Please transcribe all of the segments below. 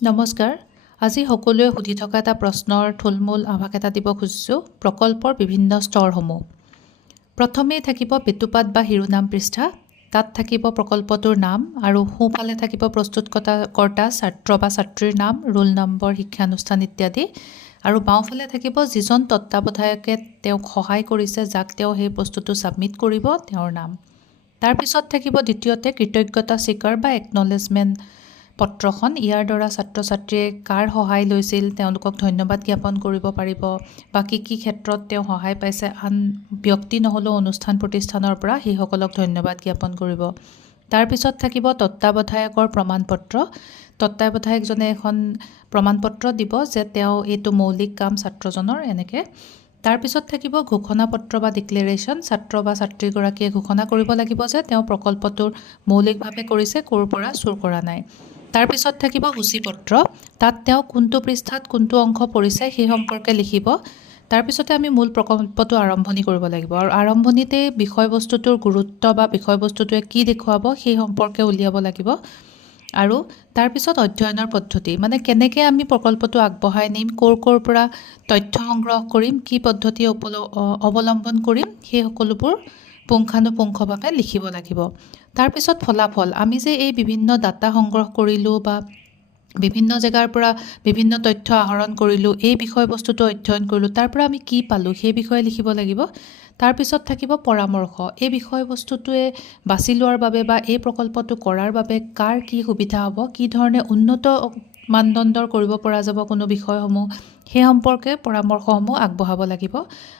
নমস্কাৰ। আজি সকলোৱে সুধি থকা এটা প্ৰশ্নৰ থুলমূল আভাস এটা দিব খুজিছোঁ। প্ৰকল্পৰ বিভিন্ন স্তৰসমূহ। প্ৰথমেই থাকিব বেতুপাত বা শিৰোনাম পৃষ্ঠা। তাত থাকিব প্ৰকল্পটোৰ নাম আৰু সোঁফালে থাকিব প্ৰস্তুতকৰ্তা ছাত্ৰ বা ছাত্ৰীৰ নাম, ৰোল নম্বৰ, শিক্ষানুষ্ঠান ইত্যাদি। আৰু বাওঁফালে থাকিব যিজন তত্ত্বাৱধায়কে তেওঁক সহায় কৰিছে, যাক তেওঁ সেই বস্তুটো ছাবমিট কৰিব, তেওঁৰ নাম। তাৰপিছত থাকিব দ্বিতীয়তে কৃতজ্ঞতা স্বীকাৰ বা একনলেজমেণ্ট পত্ৰখন। ইয়াৰ দ্বাৰা ছাত্ৰ ছাত্ৰীয়ে কাৰ সহায় লৈছিল তেওঁলোকক ধন্যবাদ জ্ঞাপন কৰিব পাৰিব বা কি ক্ষেত্ৰত তেওঁ সহায় পাইছে, আন ব্যক্তি নহ'লেও অনুষ্ঠান প্ৰতিষ্ঠানৰ পৰা সেইসকলক ধন্যবাদ জ্ঞাপন কৰিব। তাৰপিছত থাকিব তত্ত্বাৱধায়কৰ প্ৰমাণপত্ৰ। তত্ত্বাৱধায়কজনে এখন প্ৰমাণপত্ৰ দিব যে তেওঁ এইটো মৌলিক কাম ছাত্ৰজনৰ এনেকৈ। তাৰপিছত থাকিব ঘোষণা পত্ৰ বা ডিক্লেৰেশ্যন। ছাত্ৰ বা ছাত্ৰীগৰাকীয়ে ঘোষণা কৰিব লাগিব যে তেওঁ প্ৰকল্পটোৰ মৌলিকভাৱে কৰিছে, ক'ৰ পৰা চুৰ কৰা নাই। তাৰপিছত থাকিব সূচীপত্ৰ। তাত তেওঁ কোনটো পৃষ্ঠাত কোনটো অংশ পৰিছে সেই সম্পৰ্কে লিখিব। তাৰপিছতে আমি মূল প্ৰকল্পটো আৰম্ভণি কৰিব লাগিব আৰু আৰম্ভণিতে বিষয়বস্তুটোৰ গুৰুত্ব বা বিষয়বস্তুটোৱে কি দেখুৱাব সেই সম্পৰ্কে উলিয়াব লাগিব। আৰু তাৰপিছত অধ্যয়নৰ পদ্ধতি, মানে কেনেকৈ আমি প্ৰকল্পটো আগবঢ়াই নিম, ক'ৰ পৰা তথ্য সংগ্ৰহ কৰিম, কি পদ্ধতি অৱলম্বন কৰিম, সেই সকলোবোৰ পুংখানুপুংখভাৱে লিখিব লাগিব। তাৰপিছত ফলাফল, আমি যে এই বিভিন্ন ডাটা সংগ্ৰহ কৰিলোঁ বা বিভিন্ন জেগাৰ পৰা বিভিন্ন তথ্য আহৰণ কৰিলোঁ, এই বিষয়বস্তুটো অধ্যয়ন কৰিলোঁ, তাৰ পৰা আমি কি পালোঁ সেই বিষয়ে লিখিব লাগিব। তাৰপিছত থাকিব পৰামৰ্শ, এই বিষয়বস্তুটোৱে বাছি লোৱাৰ বাবে বা এই প্ৰকল্পটো কৰাৰ বাবে কাৰ কি সুবিধা হ'ব, কি ধৰণে উন্নত মানদণ্ডৰ কৰিব পৰা যাব কোনো বিষয়সমূহ, সেই সম্পৰ্কে পৰামৰ্শসমূহ আগবঢ়াব লাগিব।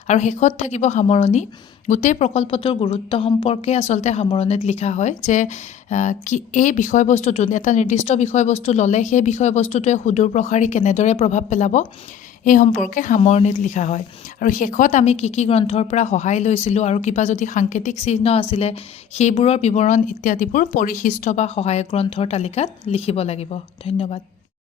আৰু শেষত থাকিব সামৰণি। গোটেই প্ৰকল্পটোৰ গুৰুত্ব সম্পৰ্কে আচলতে সামৰণিত লিখা হয় যে এই বিষয়বস্তুটোত এটা নিৰ্দিষ্ট বিষয়বস্তু ল'লে সেই বিষয়বস্তুটোৱে সুদূৰ প্ৰসাৰী কেনেদৰে প্ৰভাৱ পেলাব, এই সম্পৰ্কে সামৰণিত লিখা হয়। আৰু শেষত আমি কি গ্ৰন্থৰ পৰা সহায় লৈছিলোঁ আৰু কিবা যদি সাংকেতিক চিহ্ন আছিলে সেইবোৰৰ বিৱৰণ ইত্যাদিবোৰ পৰিশিষ্ট বা সহায়ক গ্ৰন্থৰ তালিকাত লিখিব লাগিব। ধন্যবাদ।